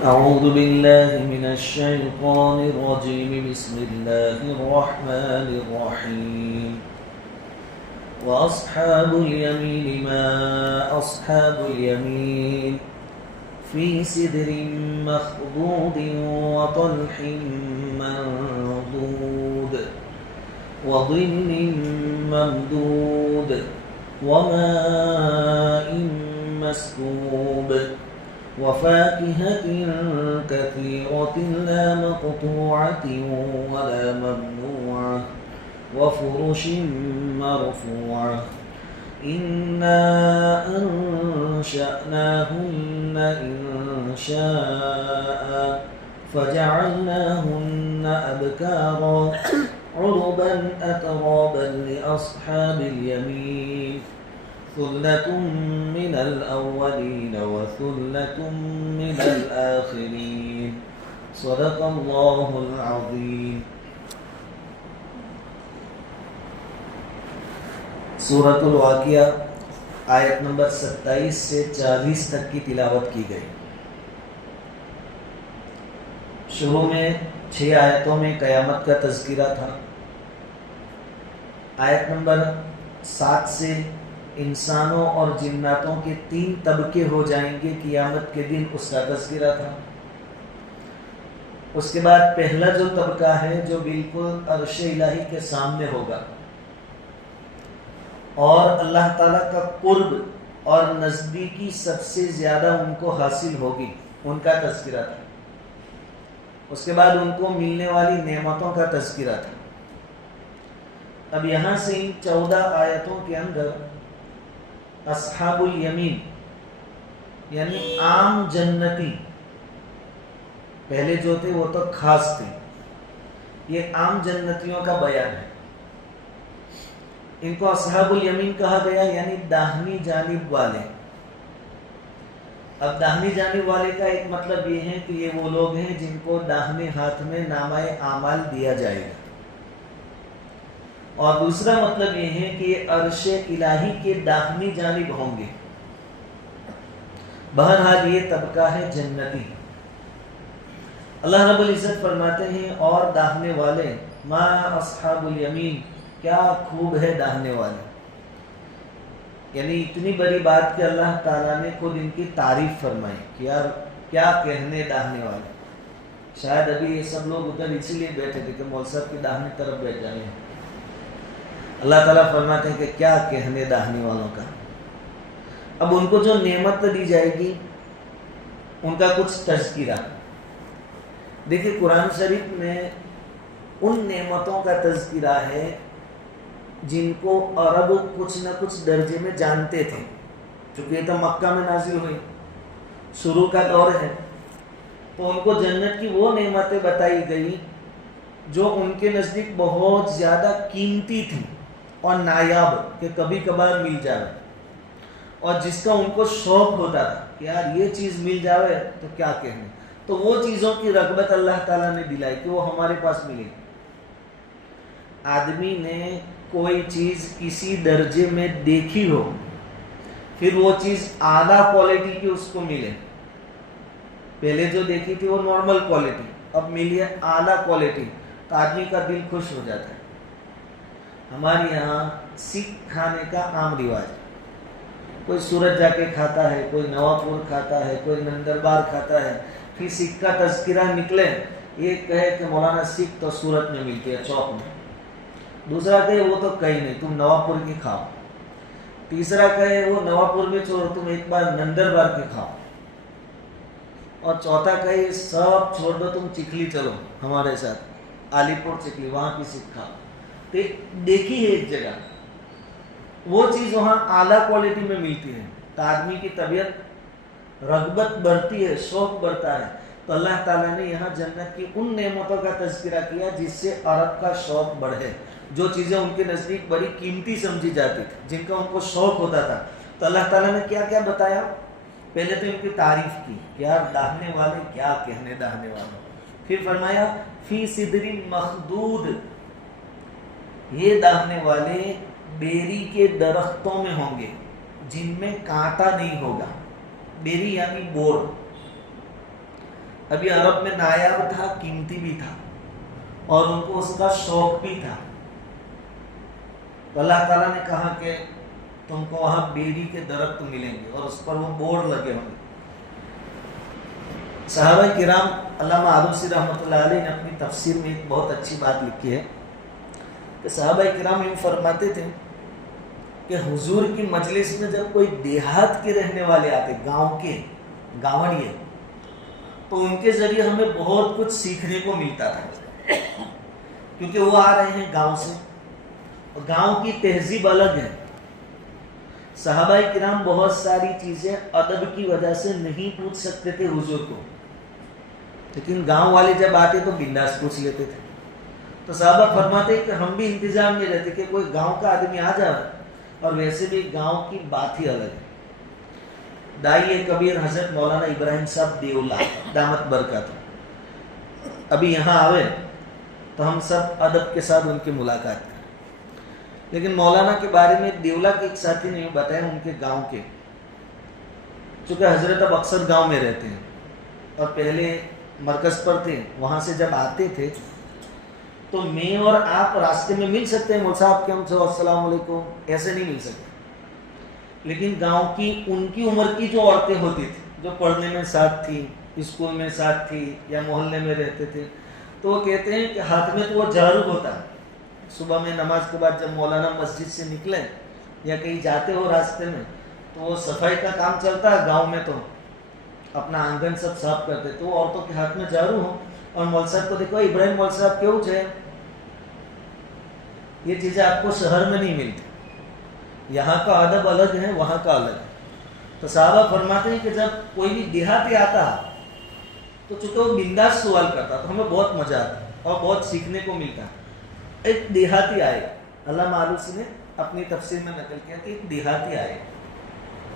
أعوذ بالله من الشيطان الرجيم بسم الله الرحمن الرحيم وأصحاب اليمين ما أصحاب اليمين في سدر مخضود وطلح منضود وظل ممدود وماء مسكوب وفاكهة كثيرة لا مقطوعة ولا ممنوعة وفرش مرفوعة إنا أنشأناهن إنشاء فجعلناهن أبكارا عربا أترابا لأصحاب اليمين ثلة من الأولين وثلة من الآخرين صدق الله العظيم. سورۃ الواقعہ آیت نمبر 27 سے 40 تک کی تلاوت کی گئی. شروع میں 6 آیتوں میں قیامت کا تذکرہ تھا. آیت نمبر 7 سے انسانوں اور جناتوں کے 3 طبقے ہو جائیں گے قیامت کے دن، اس کا تذکرہ تھا. اس کے بعد پہلا جو طبقہ ہے جو بالکل عرش الہی کے سامنے ہوگا اور اللہ تعالیٰ کا قرب اور نزدیکی سب سے زیادہ ان کو حاصل ہوگی، ان کا تذکرہ تھا. اس کے بعد ان کو ملنے والی نعمتوں کا تذکرہ تھا. اب یہاں سے ان 14 آیتوں کے اندر اصحاب الیمین یعنی عام جنتی، پہلے جو تھے وہ تو خاص تھے، یہ عام جنتیوں کا بیان ہے. ان کو اصحاب الیمین کہا گیا یعنی داہنی جانب والے. اب داہنی جانب والے کا ایک مطلب یہ ہے کہ یہ وہ لوگ ہیں جن کو داہنے ہاتھ میں نامہ اعمال دیا جائے گا، اور دوسرا مطلب یہ ہے کہ یہ عرش الہی کے داہنی جانب ہوں گے. بہرحال یہ طبقہ ہے جنتی. اللہ رب العزت فرماتے ہیں اور داہنے والے، ما اصحاب الیمین، کیا خوب ہے داہنے والے. یعنی اتنی بڑی بات کہ اللہ تعالیٰ نے خود ان کی تعریف فرمائی کہ یار کیا کہنے داہنے والے. شاید ابھی یہ سب لوگ ادھر اسی لیے بیٹھے تھے کہ مول صاحب کی داہنی طرف بیٹھ جائیں. اللہ تعالیٰ فرماتے ہیں کہ کیا کہنے داہنے والوں کا. اب ان کو جو نعمت دی جائے گی ان کا کچھ تذکرہ. دیکھیں قرآن شریف میں ان نعمتوں کا تذکرہ ہے جن کو عرب کچھ نہ کچھ درجے میں جانتے تھے، چونکہ یہ تو مکہ میں نازل ہوئی، شروع کا دور ہے. تو ان کو جنت کی وہ نعمتیں بتائی گئی جو ان کے نزدیک بہت زیادہ قیمتی تھیں اور نایاب، کہ کبھی کبھار مل جائے، اور جس کا ان کو شوق ہوتا تھا کہ یار یہ چیز مل جائے تو کیا کہنے. تو وہ چیزوں کی رغبت اللہ تعالیٰ نے دلائی کہ وہ ہمارے پاس ملے. آدمی نے کوئی چیز کسی درجے میں دیکھی ہو، پھر وہ چیز اعلیٰ کوالٹی کی اس کو ملے. پہلے جو دیکھی تھی وہ نارمل کوالٹی، اب ملی ہے اعلیٰ کوالٹی، تو آدمی کا دل خوش ہو جاتا ہے. ہمارے یہاں سکھ کھانے کا عام رواج ہے. کوئی سورت جا کے کھاتا ہے، کوئی نواپور کھاتا ہے، کوئی نندربار کھاتا ہے. پھر سکھ کا تذکرہ نکلے، ایک کہے کہ مولانا سکھ تو سورت میں ملتی ہے چوک میں، دوسرا کہے وہ تو کہیں نہیں، تم نواپور کی کھاؤ، تیسرا کہے وہ نواپور میں چھوڑو، تم ایک بار نندربار کی کھاؤ، اور چوتھا کہے سب چھوڑ دو، تم چکلی چلو ہمارے ساتھ، علی پور چکلی، وہاں کی سکھ کھاؤ. دیکھی ہے ایک جگہ وہ چیز وہاں اعلیٰ کوالٹی میں ملتی ہے تو آدمی کی طبیعت رغبت بڑھتی ہے، شوق بڑھتا ہے. تو اللہ تعالیٰ نے یہاں جنت کی ان نعمتوں کا تذکرہ کیا جس سے عرب کا شوق بڑھے، جو چیزیں ان کے نزدیک بڑی قیمتی سمجھی جاتی تھی، جن کا ان کو شوق ہوتا تھا. تو اللہ تعالیٰ نے کیا کیا بتایا. پہلے تو ان کی تعریف کی کہ یار داہنے والے کیا کہنے داہنے والے. پھر فرمایا فی صدر مخدود، یہ داہنے والے بیری کے درختوں میں ہوں گے جن میں کانٹا نہیں ہوگا. بیری یعنی بور. ابھی عرب میں نایاب تھا، قیمتی بھی تھا، اور ان کو اس کا شوق بھی تھا. تو اللہ تعالیٰ نے کہا کہ تم کو وہاں بیری کے درخت ملیں گے اور اس پر وہ بورڈ لگے ہوں گے. صحابہ کرام، علامہ آلوسی رحمۃ اللہ علیہ نے اپنی تفسیر میں ایک بہت اچھی بات لکھی ہے کہ صحابہ کرام یوں فرماتے تھے کہ حضور کی مجلس میں جب کوئی دیہات کے رہنے والے آتے، گاؤں کے گاوڑیے، تو ان کے ذریعے ہمیں بہت کچھ سیکھنے کو ملتا تھا، کیونکہ وہ آ رہے ہیں گاؤں سے، اور گاؤں کی تہذیب الگ ہے. صحابہ کرام بہت ساری چیزیں ادب کی وجہ سے نہیں پوچھ سکتے تھے حضور کو، لیکن گاؤں والے جب آتے تو بنداس پوچھ لیتے تھے. تو صحابہ فرماتے کہ ہم بھی انتظام میں رہتے کہ کوئی گاؤں کا آدمی آ جائے، اور ویسے بھی گاؤں کی بات ہی الگ ہے. داعیہ کبیر حضرت مولانا ابراہیم صاحب دیولا دامت برکاتہ ابھی یہاں آوے تو ہم سب ادب کے ساتھ ان کی ملاقات کریں. لیکن مولانا کے بارے میں دیولا کے ایک ساتھی نے بتایا ان کے گاؤں کے، چونکہ حضرت اب اکثر گاؤں میں رہتے ہیں اور پہلے مرکز پر تھے، وہاں سے جب آتے تھے تو میں اور آپ راستے میں مل سکتے ہیں، مول صاحب کے ہم سے السلام علیکم، ایسے نہیں مل سکتے. لیکن گاؤں کی ان کی عمر کی جو عورتیں ہوتی تھیں، جو پڑھنے میں ساتھ تھی، اسکول میں ساتھ تھی یا محلے میں رہتے تھے، تو وہ کہتے ہیں کہ ہاتھ میں تو وہ جھاڑو ہوتا ہے. صبح میں نماز کے بعد جب مولانا مسجد سے نکلے یا کہیں جاتے ہو راستے میں تو وہ صفائی کا کام چلتا ہے گاؤں میں، تو اپنا آنگن سب صاف کرتے، تو وہ عورتوں کے ہاتھ میں جھاڑو ہو. اور مول صاحب کو دیکھو، ابراہیم مول صاحب کیوں ہے، یہ چیزیں آپ کو شہر میں نہیں ملتی. یہاں کا ادب الگ ہے، وہاں کا الگ ہے. تو صحابہ فرماتے ہیں کہ جب کوئی بھی دیہاتی آتا تو چونکہ وہ بنداس سوال کرتا تو ہمیں بہت مزہ آتا اور بہت سیکھنے کو ملتا. ایک دیہاتی آئے، علامہ آلوسی نے اپنی تفسیر میں نقل کیا کہ ایک دیہاتی آئے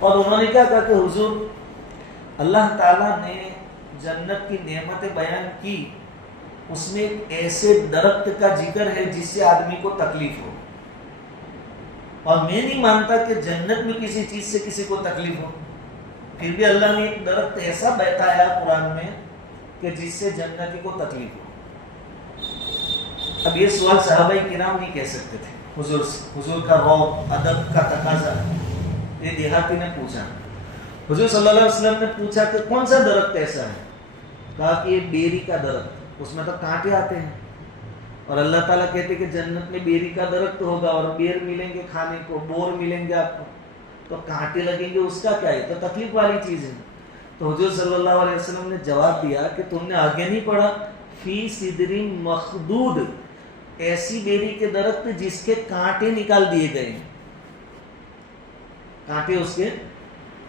اور انہوں نے کیا کہا کہ حضور، اللہ تعالیٰ نے جنت کی نعمتیں بیان کی، اس میں ایک ایسے درخت کا ذکر ہے جس سے آدمی کو تکلیف ہو، اور میں نہیں مانتا کہ جنت میں کسی چیز سے کسی کو تکلیف ہو، پھر بھی اللہ نے ایک درخت ایسا بتایا قرآن میں کہ جس سے جنتی کو تکلیف ہو. اب یہ سوال صحابہ کرام نہیں کہہ سکتے تھے حضور سے، حضور کا رعب، ادب کا تقاضا، یہ دیہاتی نے پوچھا. حضور صلی اللہ علیہ وسلم نے پوچھا کہ کون سا درخت ایسا ہے، کہا کہ یہ بیری کا درخت، اس میں تو کانٹے آتے ہیں، اور اللہ تعالیٰ کہتے کہ جنت میں بیری کا درخت ہوگا اور بیر ملیں گے کھانے کو، بور ملیں گے آپ کو، تو کانٹے لگیں گے، اس کا کیا ہے، تو تکلیف والی چیز ہے. تو حضور صلی اللہ علیہ وسلم نے جواب دیا کہ تم نے آگے نہیں پڑھا، فی صدر مخدود، ایسی بیری کے درخت جس کے کانٹے نکال دیے گئے ہیں، کانٹے اس کے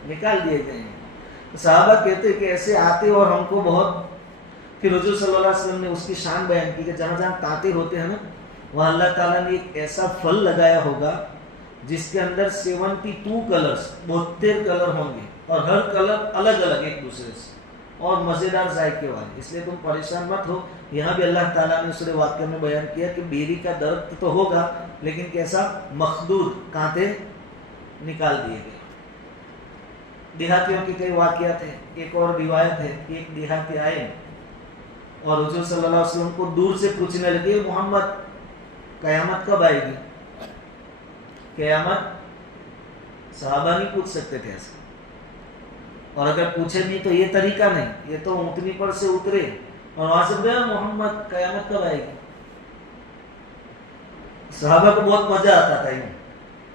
نکال دیے گئے ہیں. صحابہ کہتے کہ ایسے آتے اور ہم کو بہت، پھر حضور صلی اللہ علیہ وسلم نے اس کی شان بیان کی کہ جہاں جہاں کانٹے ہوتے ہیں نا، وہاں اللہ تعالیٰ نے ایک ایسا پھل لگایا ہوگا جس کے اندر 72 کلرز، 72 کلر ہوں گے، اور ہر کلر الگ الگ ایک دوسرے سے اور مزیدار ذائقے والے. اس لیے تم پریشان مت ہو. یہاں بھی اللہ تعالیٰ نے دوسرے واقعے میں بیان کیا کہ بیری کا درخت تو ہوگا لیکن کیسا، مخدود، کانٹے نکال دیے گئے. دیہاتیوں کے کئی واقعات ہیں. ایک اور روایت ہے، ایک دیہاتی آئے اور حضور صلی اللہ علیہ وسلم کو دور سے پوچھنے لگے، محمد قیامت کب آئے گی؟ قیامت صحابہ نہیں پوچھ سکتے تھے ایسے، اور اگر پوچھے نہیں تو یہ طریقہ نہیں، یہ تو اونٹنی پر سے اترے اور وہاں سے گیا، محمد قیامت کب آئے گی؟ صحابہ کو بہت مزہ آتا تھا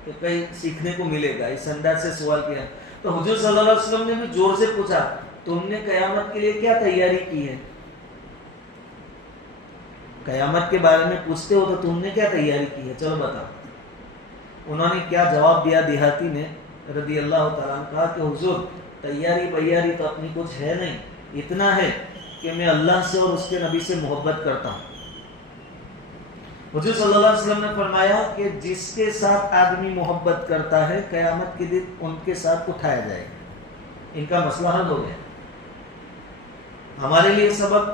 کہ کہیں سیکھنے کو ملے گا، اس انداز سے سوال کیا. تو حضور صلی اللہ علیہ وسلم نے بھی زور سے پوچھا، تم نے قیامت کے لیے کیا تیاری کی ہے؟ قیامت کے بارے میں پوچھتے ہو تو تم نے کیا تیاری کی ہے، چلو بتاؤ. انہوں نے کیا جواب دیا دیہاتی نے رضی اللہ تعالیٰ عنہ، کہا کہ حضور تیاری تو اپنی کچھ ہے نہیں، اتنا ہے کہ میں اللہ سے اور اس کے نبی سے محبت کرتا ہوں. حضور صلی اللہ علیہ وسلم نے فرمایا کہ جس کے ساتھ آدمی محبت کرتا ہے قیامت کے دن ان کے ساتھ اٹھایا جائے گا. ان کا مسئلہ حل ہو گیا. ہمارے لیے سبق،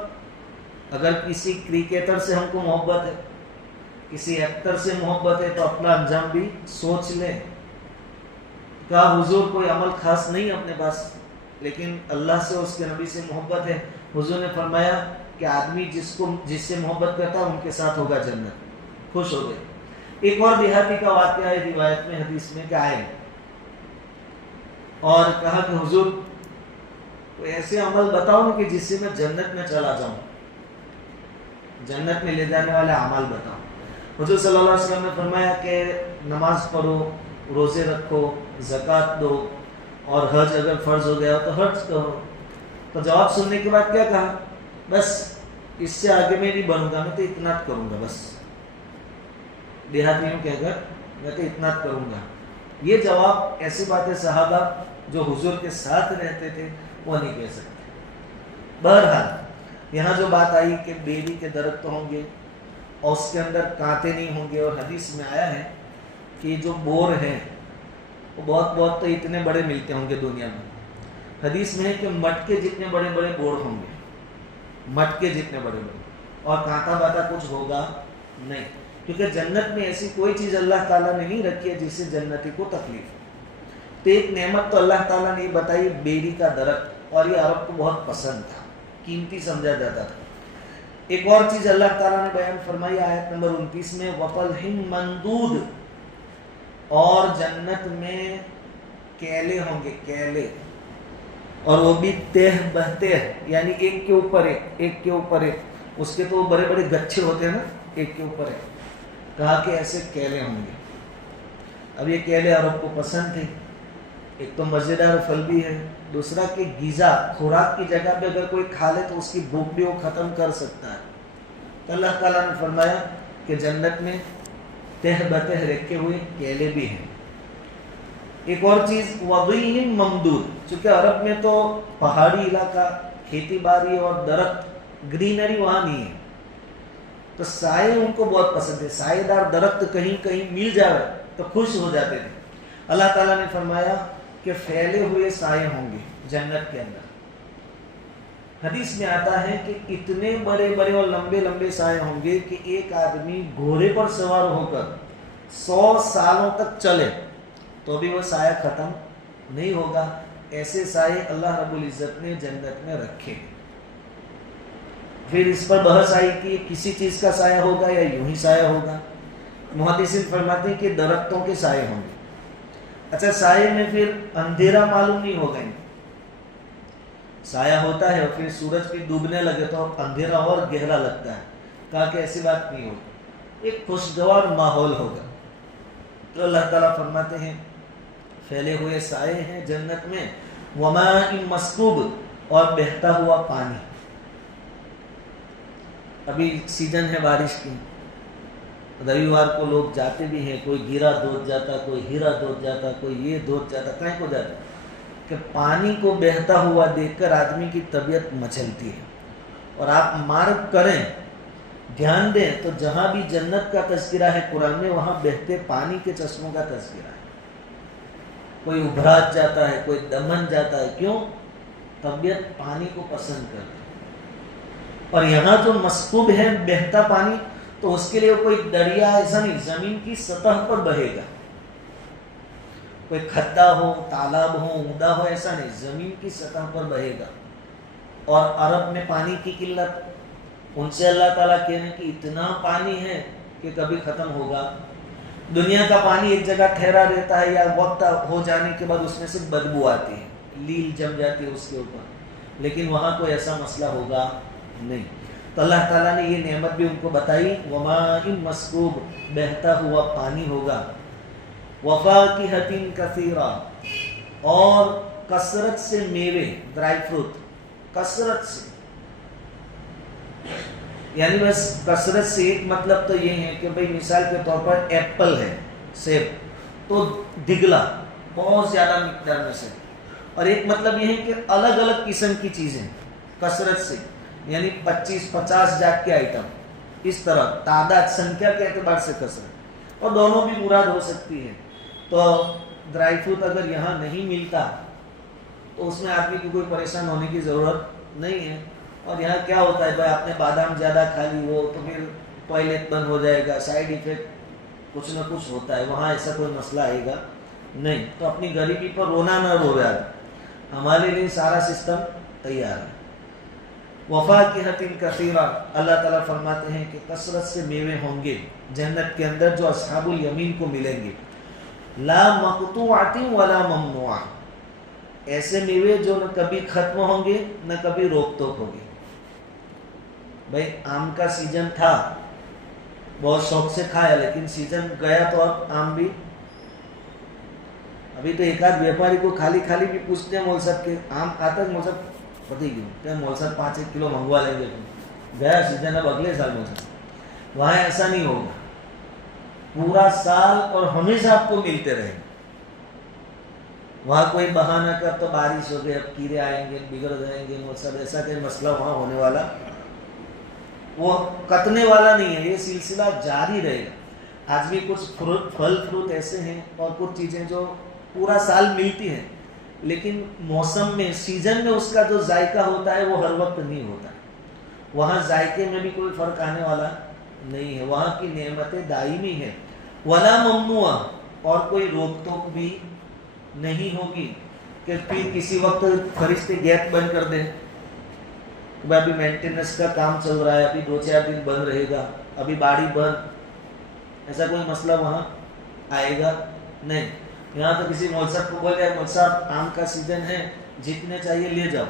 اگر کسی کرکٹر سے ہم کو محبت ہے، کسی ایکٹر سے محبت ہے، تو اپنا انجام بھی سوچ لیں. کہا حضور کوئی عمل خاص نہیں اپنے پاس، لیکن اللہ سے اور اس کے نبی سے محبت ہے. حضور نے فرمایا کہ آدمی جس سے محبت کرتا ہے ان کے ساتھ ہوگا جنت. خوش ہو گئے. ایک اور دیہاتی کا واقعہ ہے روایت میں حدیث میں کہ آئے اور کہا کہ حضور کوئی ایسے عمل بتاؤ نا کہ جس سے میں جنت میں چلا جاؤں, جنت میں لے جانے والے اعمال بتاؤ. حضور صلی اللہ علیہ وسلم نے فرمایا کہ نماز پڑھو, روزے رکھو, زکوٰۃ دو, اور حج اگر فرض ہو گیا تو حج کرو. تو جواب سننے کے بعد کیا کہا, بس اس سے آگے میں نہیں بڑھوں گا, میں تو اتنا کروں گا بس. دیہاتیوں کہہ کر میں تو اتنا کروں گا. یہ جواب ایسی بات ہے صحابہ جو حضور کے ساتھ رہتے تھے وہ نہیں کہہ سکتے. بہرحال یہاں جو بات آئی کہ بیری کے درخت ہوں گے اور اس کے اندر کانٹے نہیں ہوں گے, اور حدیث میں آیا ہے کہ جو بور ہیں وہ بہت تو اتنے بڑے ملتے ہوں گے دنیا میں. حدیث میں ہے کہ مٹکے جتنے بڑے بڑے بور ہوں گے, مٹکے جتنے بڑے بڑے, اور کانٹا باتا کچھ ہوگا نہیں, کیونکہ جنت میں ایسی کوئی چیز اللہ تعالیٰ نے نہیں رکھی ہے جس سے جنتی کو تکلیف ہو. تو ایک نعمت تو اللہ تعالیٰ نے بتائی بیری کا درخت, اور یہ عرب کو بہت پسند تھا, قیمتی سمجھا جاتا تھا. ایک اور چیز اللہ تعالیٰ نے بیان فرمائی آیت نمبر 29 میں, وَطَلْحٍ مَنْضُودٍ, اور جنت میں کیلے ہوں گے, کیلے, اور وہ بھی تہ بہتے ہیں, یعنی ایک کے اوپر ایک, ایک کے اوپر ایک. اس کے تو بڑے بڑے گچھے ہوتے ہیں نا, ایک کے اوپر ایک. کہا کہ ایسے کیلے ہوں گے. اب یہ کیلے عرب کو پسند تھے. ایک تو مزیدار پھل بھی ہے, دوسرا کہ غذا خوراک کی جگہ پہ اگر کوئی کھا لے تو اس کی بھوک بھی وہ ختم کر سکتا ہے. تو اللہ تعالیٰ نے فرمایا کہ جنت میں تہ بتہ رکھے ہوئے کیلے بھی ہیں. ایک اور چیز وَظِلٍّ مَمْدُودٍ, چونکہ عرب میں تو پہاڑی علاقہ, کھیتی باڑی اور درخت, گرینری وہاں نہیں ہے, تو سائے ان کو بہت پسند ہے. سائے دار درخت کہیں کہیں مل جائے تو خوش ہو جاتے تھے. اللہ تعالیٰ نے فرمایا کہ پھیلے ہوئے سائے ہوں گے جنت کے اندر. حدیث میں آتا ہے کہ اتنے بڑے بڑے اور لمبے لمبے سائے ہوں گے کہ ایک آدمی گھوڑے پر سوار ہو کر 100 سالوں تک چلے تو بھی وہ سایہ ختم نہیں ہوگا. ایسے سائے اللہ رب العزت نے جنت میں رکھے. پھر اس پر بحث آئی کہ کسی چیز کا سایہ ہوگا یا یوں ہی سایہ ہوگا. محدثین فرماتے ہیں کہ درختوں کے سائے ہوں گے. اچھا, سائے میں پھر اندھیرا معلوم نہیں ہوگا. سایہ ہوتا ہے اور پھر سورج بھی ڈوبنے لگے تو اندھیرا اور گہرا لگتا ہے. کہا کہ ایسی بات نہیں ہوگی, ایک خوشگوار ماحول ہوگا. تو اللہ تعالیٰ فرماتے ہیں پھیلے ہوئے سائے ہیں جنت میں, وَمَاءٍ مَسْكُوبٍ, اور بہتا ہوا پانی. ابھی سیزن ہے بارش کی, رویوار کو لوگ جاتے بھی ہیں, کوئی گیرا دودھ جاتا, کوئی ہیرا دودھ جاتا, کوئی یہ دودھ جاتا. کہیں کو جاتا کہ پانی کو بہتا ہوا دیکھ کر آدمی کی طبیعت مچلتی ہے. اور آپ مارک کریں, دھیان دیں تو جہاں بھی جنت کا تذکرہ ہے قرآن میں, وہاں بہتے پانی کے چشموں کا تذکرہ ہے. کوئی ابھراج جاتا ہے, کوئی دمن جاتا ہے. کیوں؟ طبیعت پانی کو پسند کرتی ہے. اور یہاں جو مسکوب ہے بہتا پانی, تو اس کے لیے کوئی دریا ایسا نہیں, زمین کی سطح پر بہے گا. کوئی کھڈا ہو, تالاب ہو, اوندا ہو, ایسا نہیں, زمین کی سطح پر بہے گا. اور عرب میں پانی کی قلت, ان سے اللہ تعالیٰ کہہ رہے ہیں کہ اتنا پانی ہے کہ کبھی ختم ہوگا. دنیا کا پانی ایک جگہ ٹھہرا رہتا ہے, یا وقت ہو جانے کے بعد اس میں سے بدبو آتی ہے, لیل جم جاتی ہے اس کے اوپر, لیکن وہاں کوئی ایسا مسئلہ ہوگا نہیں. تو اللہ تعالیٰ نے یہ نعمت بھی ان کو بتائی, وَمَاءٍ مَسْكُوبٍ, بہتا ہوا پانی ہوگا, وَفَاكِهَةٍ كَثِيرًا, اور کثرت سے میوے, ڈرائی فروٹ, کثرت سے. یعنی بس کثرت سے ایک مطلب تو یہ ہے کہ بھئی مثال کے طور پر ایپل ہے, سیب, تو دگلا بہت زیادہ مقدار میں سے. اور ایک مطلب یہ ہے کہ الگ الگ قسم کی چیزیں کثرت سے, یعنی 25-50 جات کے آئٹم, اس طرح تعداد سنکھیا کے اعتبار سے کثرت. اور دونوں بھی مراد ہو سکتی ہے. تو ڈرائی فروٹ اگر یہاں نہیں ملتا تو اس میں آدمی کو کوئی پریشان ہونے کی ضرورت نہیں ہے. اور یہاں کیا ہوتا ہے بھائی, آپ نے بادام زیادہ کھا لی وہ تو پھر ٹوائلٹ بند ہو جائے گا, سائیڈ ایفیکٹ کچھ نہ کچھ ہوتا ہے. وہاں ایسا کوئی مسئلہ آئے گا نہیں. تو اپنی غریبی پر رونا نہ رو رہا, ہمارے لیے سارا سسٹم تیار ہے. وفاکہۃ کثیرہ، اللہ تعالیٰ فرماتے ہیں کہ کثرت سے میوے ہوں گے جنت کے اندر جو اصحاب الیمین کو ملیں گے، لا مقطوعۃ ولا ممنوعہ، ایسے میوے جو نہ کبھی ختم ہوں گے نہ کبھی روک ٹوک ہوگی۔ بھائی آم کا سیزن تھا، بہت شوق سے کھایا، لیکن سیزن گیا تو اب آم بھی، ابھی تو ایک آدھ ویپاری کو خالی خالی بھی پوچھتے ہیں مول صاحب کے آم کھاتا ہے، مول صاحب پتہ ہی کیوں کہ مول صاحب 5-1 کلو منگوا لیں گے، گیا سیزن اب اگلے سال مول صاحب۔ وہاں ایسا نہیں ہوگا، پورا سال اور ہمیشہ آپ کو ملتے رہیں گے۔ وہاں کوئی بہانہ کر تو بارش ہو گئی اب کیڑے آئیں گے بگڑ جائیں گے مول صاحب، ایسا کوئی مسئلہ وہاں ہونے والا، وہ کٹنے والا نہیں ہے، یہ سلسلہ جاری رہے گا۔ آج بھی کچھ پھل فروٹ ایسے ہیں اور کچھ چیزیں جو پورا سال ملتی ہیں، لیکن موسم میں سیزن میں اس کا جو ذائقہ ہوتا ہے وہ ہر وقت نہیں ہوتا۔ وہاں ذائقے میں بھی کوئی فرق آنے والا نہیں ہے، وہاں کی نعمتیں دائمی ہیں۔ ولا ممنوع، اور کوئی روک ٹوک بھی نہیں ہوگی کہ پھر کسی وقت فرشتے گیٹ بند کر دیں کہ ابھی مینٹیننس کا کام چل رہا ہے، ابھی 2-4 دن بند رہے گا، ابھی باڑی بند، ایسا کوئی مسئلہ وہاں آئے گا نہیں۔ یہاں تو کسی مول صاحب کو بول جائے مول صاحب آم کا سیزن ہے، جتنے چاہیے لے جاؤ،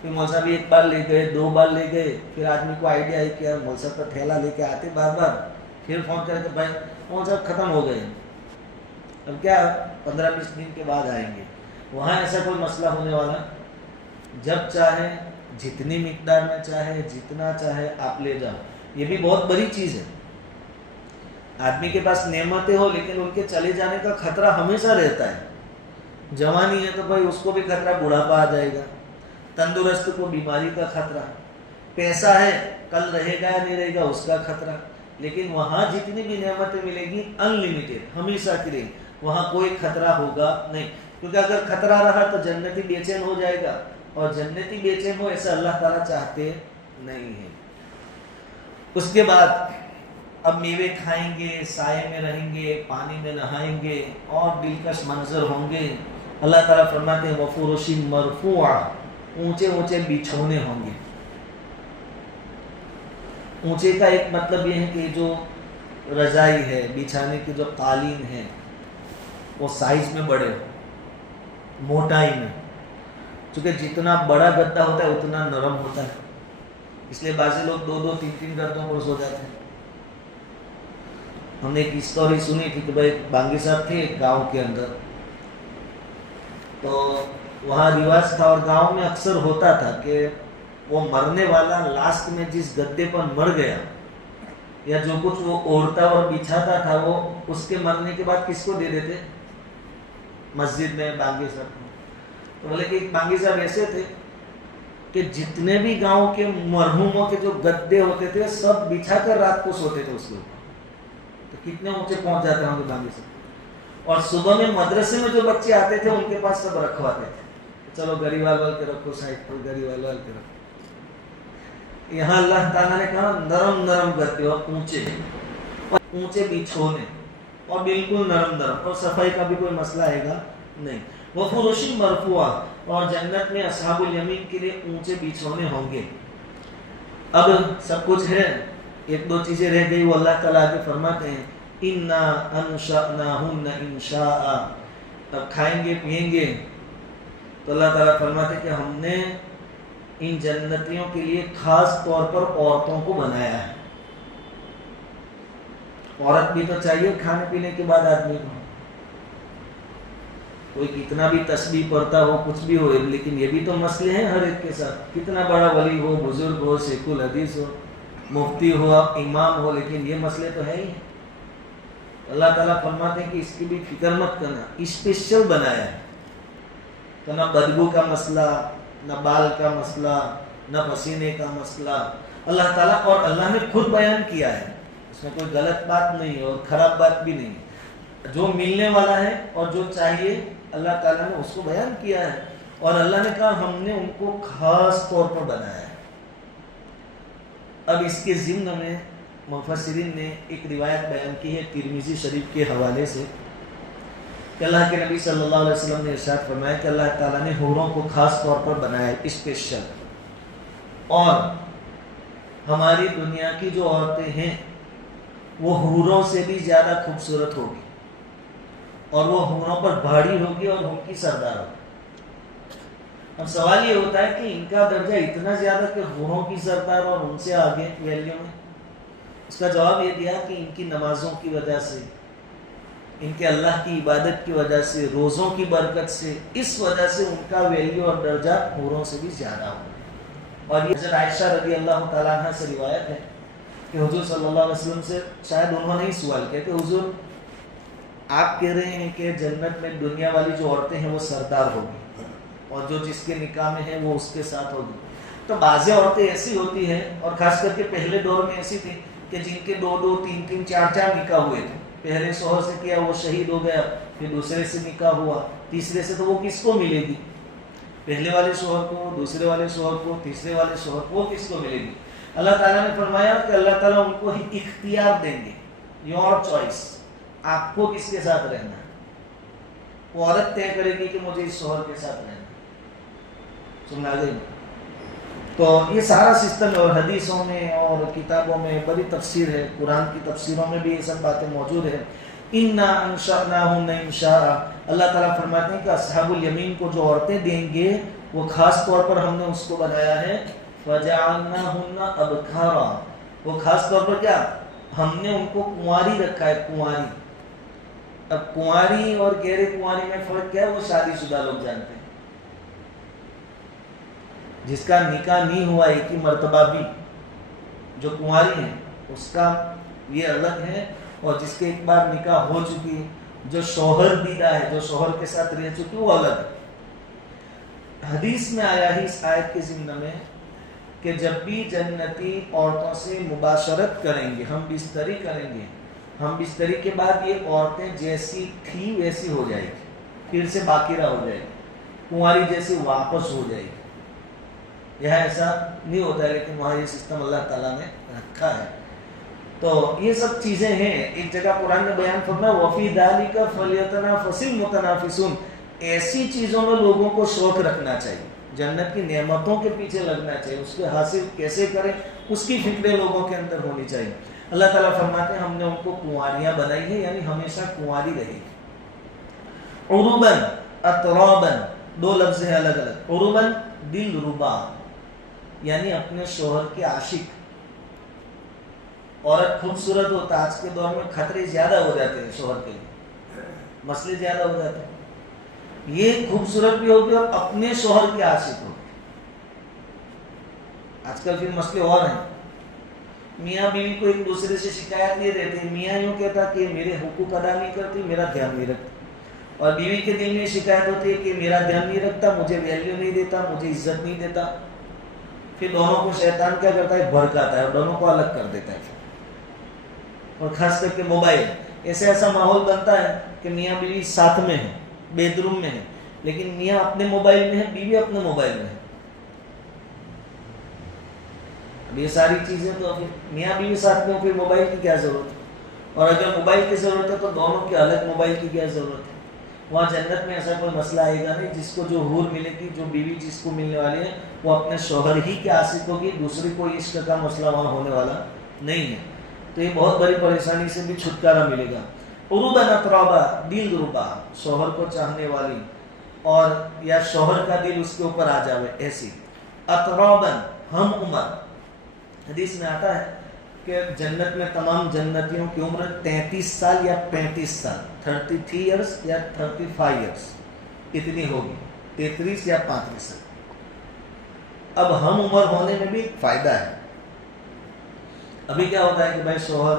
پھر مول صاحب 1 بار لے گئے 2 بار لے گئے، پھر آدمی کو آئیڈیا ہے کہ یار مول صاحب کا ٹھیلا لے کے آتے بار بار، پھر فون کر کے بھائی مول صاحب ختم ہو گئے، اب کیا 15-20 دن کے بعد آئیں گے۔ وہاں ایسا کوئی مسئلہ ہونے والا، جب چاہے جتنی مقدار میں چاہے جتنا چاہے آپ لے جاؤ۔ یہ بھی بہت بڑی چیز ہے، آدمی کے پاس نعمتیں ہو لیکن ان کے چلے جانے کا خطرہ ہمیشہ رہتا ہے۔ جوانی ہے تو بھائی اس کو بھی خطرہ، بڑھاپا آ جائے گا، تندرست کو بیماری کا خطرہ، پیسہ ہے کل رہے گا یا نہیں رہے گا اس کا خطرہ، لیکن وہاں جتنی بھی نعمتیں ملے گی ان لمیٹڈ، ہمیشہ کے لیے، وہاں کوئی خطرہ ہوگا نہیں، کیونکہ اگر خطرہ رہا تو جنتی بے چین ہو جائے گا، اور جنتی بے چین ہو ایسا اللہ تعالیٰ چاہتے نہیں ہیں۔ اس کے بعد اب میوے کھائیں گے، سائے میں رہیں گے، پانی میں نہائیں گے، اور دلکش منظر ہوں گے۔ اللہ تعالیٰ فرماتے ہیں وفرش مرفوعہ، اونچے اونچے بچھونے ہوں گے۔ اونچے کا ایک مطلب یہ ہے کہ جو رضائی ہے، بچھانے کی جو قالین ہے، وہ سائز میں بڑے ہو، موٹائی میں، چونکہ جتنا بڑا گدا ہوتا ہے اتنا نرم ہوتا ہے، اس لیے بعض لوگ 2-3 گدوں پر سو جاتے ہیں۔ ہم نے ایک اسٹوری سنی تھی کہ بھائی بانگی صاحب تھے گاؤں کے اندر، تو وہاں رواج تھا اور گاؤں میں اکثر ہوتا تھا کہ وہ مرنے والا لاسٹ میں جس گدے پر مر گیا یا جو کچھ وہ اوڑھتا اور بچھاتا تھا وہ اس کے مرنے کے بعد کس کو دے دیتے؟ مسجد میں بانگی صاحب کو۔ تو بولے کہ بانگی صاحب ایسے تھے کہ جتنے بھی گاؤں کے مرحوموں کے جو گدے ہوتے تھے سب بچھا کر رات کو سوتے تھے اس کے اوپر، تو کتنے اونچے پہنچ جاتے ہوں گے بانگی صاحب۔ اور صبح میں مدرسے میں جو بچے آتے تھے ان کے پاس سب رکھواتے تھے، چلو گریوال وال کے رکھو سائڈ پر، گریوال وال کے رکھو۔ یہاں اللہ تعالیٰ نے کہا نرم نرم گدے اور اونچے بچھونے اور بالکل نرم نرم، اور صفائی کا بھی کوئی مسئلہ آئے گا نہیں۔ وفرش مرفوعہ، اور جنت میں اصحاب الیمین کے لیے اونچے بچھونے ہوں گے۔ اب سب کچھ ہے، 1-2 چیزیں رہ گئی، وہ اللہ تعالیٰ کے فرماتے ہیں اِنَّا أَنشَأْنَاهُنَّ إِنشَاءً۔ اب کھائیں گے پئیں گے تو اللہ تعالیٰ فرماتے ہیں کہ ہم نے ان جنتیوں کے لیے خاص طور پر عورتوں کو بنایا ہے۔ عورت بھی تو چاہیے کھانے پینے کے بعد آدمی کو، کوئی کتنا بھی تسبیح پڑھتا ہو کچھ بھی ہو، لیکن یہ بھی تو مسئلے ہیں ہر ایک کے ساتھ، کتنا بڑا ولی ہو، بزرگ ہو، شیخ الحدیث ہو، مفتی ہو، امام ہو، لیکن یہ مسئلے تو ہے ہی۔ اللہ تعالیٰ فرماتے ہیں کہ اس کی بھی فکر مت کرنا، اسپیشل بنایا ہے، تو نہ بدبو کا مسئلہ، نہ بال کا مسئلہ، نہ پسینے کا مسئلہ، اللہ تعالیٰ، اور اللہ نے خود بیان کیا ہے، اس میں کوئی غلط بات نہیں ہے اور خراب بات بھی نہیں ہے، جو ملنے والا ہے اور جو چاہیے اللہ تعالیٰ نے اس کو بیان کیا ہے، اور اللہ نے کہا ہم نے ان کو خاص طور پر بنایا ہے۔ اب اس کے ضمن میں مفسرین نے ایک روایت بیان کی ہے ترمذی شریف کے حوالے سے کہ اللہ کے نبی صلی اللہ علیہ وسلم نے ارشاد فرمایا کہ اللہ تعالیٰ نے حوروں کو خاص طور پر بنایا ہے، اسپیشل۔ اور ہماری دنیا کی جو عورتیں ہیں وہ حوروں سے بھی زیادہ خوبصورت ہوگی، اور وہ حوروں پر بھاڑی ہوگی اور ان کی سردار ہوگی۔ اب سوال یہ ہوتا ہے کہ ان کا درجہ اتنا زیادہ کہ حوروں کی سردار اور ان سے آگے ویلیو میں؟ اس کا جواب یہ دیا کہ ان کی نمازوں کی وجہ سے، ان کے اللہ کی عبادت کی وجہ سے، روزوں کی برکت سے، اس وجہ سے ان کا ویلیو اور درجہ حوروں سے بھی زیادہ ہوگا۔ اور یہ حضرت عائشہ رضی اللہ تعالیٰ عنہ سے روایت ہے کہ حضور صلی اللہ علیہ وسلم سے شاید انہوں نے ہی سوال کیا کہ حضور آپ کہہ رہے ہیں کہ جنت میں دنیا والی جو عورتیں ہیں وہ سردار ہوگی، اور جو جس کے نکاح میں ہے وہ اس کے ساتھ ہوگی، تو بعض عورتیں ایسی ہوتی ہیں، اور خاص کر کے پہلے دور میں ایسی تھی کہ جن کے 2 3 4 نکاح ہوئے تھے، پہلے شوہر سے کیا وہ شہید ہو گیا، پھر دوسرے سے نکاح ہوا، تیسرے سے، تو وہ کس کو ملے گی؟ پہلے والے شوہر کو، دوسرے والے شوہر کو، تیسرے والے شوہر کو، وہ کس کو ملے گی؟ اللہ تعالیٰ نے فرمایا کہ اللہ تعالیٰ ان کو ہی اختیار دیں گے، یور چوائس، آپ کو کس کے ساتھ رہنا ہے۔ وہ عورت طے کرے گی کہ مجھے اس شوہر کے ساتھ رہنا ہے۔ سمجھا گئی؟ تو یہ سارا سسٹم ہے، اور حدیثوں میں اور کتابوں میں بڑی تفسیر ہے، قرآن کی تفسیروں میں بھی یہ سب باتیں موجود ہیں۔ اِنَّا أَنشَأْنَاهُنَّ إِنشَاءً، اللہ تعالیٰ فرماتے ہیں کہ اصحاب الیمین کو جو عورتیں دیں گے وہ خاص طور پر ہم نے اس کو بنایا ہے فَجَعَلْنَاهُنَّ أَبْكَارًا، وہ خاص طور پر کیا، ہم نے ان کو کنواری رکھا ہے، کنواری۔ اب کنواری اور غیر کنواری میں فرق کیا ہے وہ شادی شدہ لوگ جانتے ہیں۔ جس کا نکاح نہیں ہوا ایک ہی مرتبہ بھی، جو کنواری ہے اس کا یہ الگ ہے، اور جس کے ایک بار نکاح ہو چکی، جو شوہر دیدہ ہے، جو شوہر کے ساتھ رہ چکی، وہ الگ ہے۔ حدیث میں آیا ہی اس آیت کے ضمن میں کہ جب بھی جنتی عورتوں سے مباشرت کریں گے، ہم بستری کریں گے، ہم بستری کے بعد یہ عورتیں جیسی تھی ویسی ہو جائے گی، پھر سے باقیرہ ہو جائے گی، کنواری جیسی واپس ہو جائے گی۔ یہاں ایسا نہیں ہوتا ہے، لیکن وہاں یہ سسٹم اللہ تعالیٰ نے رکھا ہے۔ تو یہ سب چیزیں ہیں۔ ایک جگہ قرآن نے بیان فرمایا وَفِي ذَلِكَ فَلْيَتَنَافَسِ الْمُتَنَافِسُونَ، ایسی چیزوں میں لوگوں کو شوق رکھنا چاہیے، جنت کی نعمتوں کے پیچھے لگنا چاہیے، اس کے حاصل کیسے کریں اس کی فکریں لوگوں کے اندر ہونی چاہیے۔ اللہ تعالیٰ فرماتے ہیں ہم نے ان کو کنواریاں بنائی ہیں، یعنی ہمیشہ کنواری رہے گی۔ عُرُبًا أَتْرَابًا، 2 لفظ ہیں الگ الگ۔ عُرُبًا دل ربا، یعنی اپنے شوہر کے عاشق۔ عورت خوبصورت ہوتا، آج کے دور میں خطرے زیادہ ہو جاتے ہیں شوہر کے لیے، مسئلے زیادہ ہو جاتے ہیں۔ یہ خوبصورت بھی ہوگی اور اپنے شوہر کے عاشق ہوگی۔ آج کل پھر مسئلے اور ہیں، میاں بیوی کو ایک دوسرے سے شکایت نہیں رہتی، میاں یوں کہتا کہ میرے حقوق ادا نہیں کرتی، میرا دھیان نہیں رکھتا، اور بیوی کے دل میں شکایت ہوتی ہے کہ میرا دھیان نہیں رکھتا، مجھے ویلیو نہیں دیتا، مجھے عزت نہیں دیتا۔ پھر دونوں کو شیطان کیا کرتا ہے، بھڑکاتا ہے اور دونوں کو الگ کر دیتا ہے۔ اور خاص کر کے موبائل، ایسا ماحول بنتا ہے کہ میاں بیوی ساتھ میں ہیں، بیڈ روم میں ہیں، لیکن میاں اپنے موبائل میں ہے، بیوی اپنے موبائل میں ہے۔ اب یہ ساری چیزیں تو میاں بیوی ساتھ میں ہو، پھر موبائل کی کیا ضرورت ہے؟ اور اگر موبائل کی ضرورت ہے تو دونوں کے الگ موبائل کی کیا ضرورت ہے؟ وہاں جنت میں ایسا کوئی مسئلہ آئے گا نہیں، جس کو جو حور ملے گی، جو بیوی جس کو ملنے والی ہے وہ اپنے شوہر ہی کے عاشق ہوگی، دوسری کوئی عشق کا مسئلہ وہاں ہونے والا نہیں ہے۔ تو یہ بہت بڑی پریشانی سے بھی چھٹکارا ملے گا۔ عُرُبًا أَتْرَابًا، دل ربا، شوہر کو چاہنے والی، اور یا شوہر کا دل اس کے اوپر آ جاوے ایسی۔ أَتْرَابًا، ہم عمر، حدیث میں آتا ہے کہ جنت میں تمام جنتیوں کی عمر 33 سال یا 35 سال، 33 ایئرس یا 35 ایئرس اتنی ہوگی، 33 یا 35 سال۔ اب ہم عمر ہونے میں بھی فائدہ ہے۔ ابھی کیا ہوتا ہے کہ بھائی شوہر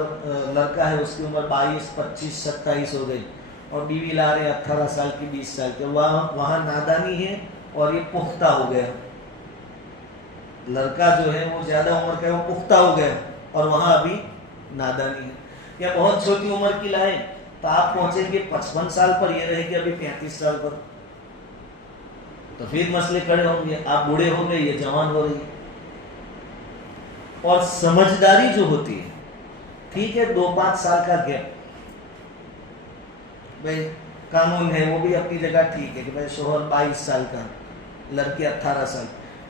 لڑکا ہے، اس کی عمر 22 25 27 ہو گئی، اور بیوی لا رہے 18 سال کی 20 سال کے، وہاں نادانی ہے اور یہ پختہ ہو گیا۔ لڑکا جو ہے وہ زیادہ عمر کا ہے، وہ پختہ ہو گیا، اور وہاں ابھی نادانی ہے۔ یا بہت چھوٹی عمر کی لائیں تو آپ پہنچیں گے 55 سال پر، یہ رہے گی ابھی 35 سال پر، تو پھر مسئلے کھڑے ہوں گے، آپ بوڑھے ہو گئے، یہ جوان ہو رہی ہے۔ اور سمجھداری جو ہوتی ہے، ٹھیک ہے 2-5 سال کا گیپ، بھائی قانون ہے وہ بھی اپنی جگہ ٹھیک ہے کہ بھائی شوہر 22 سال کا، لڑکی 18 سال،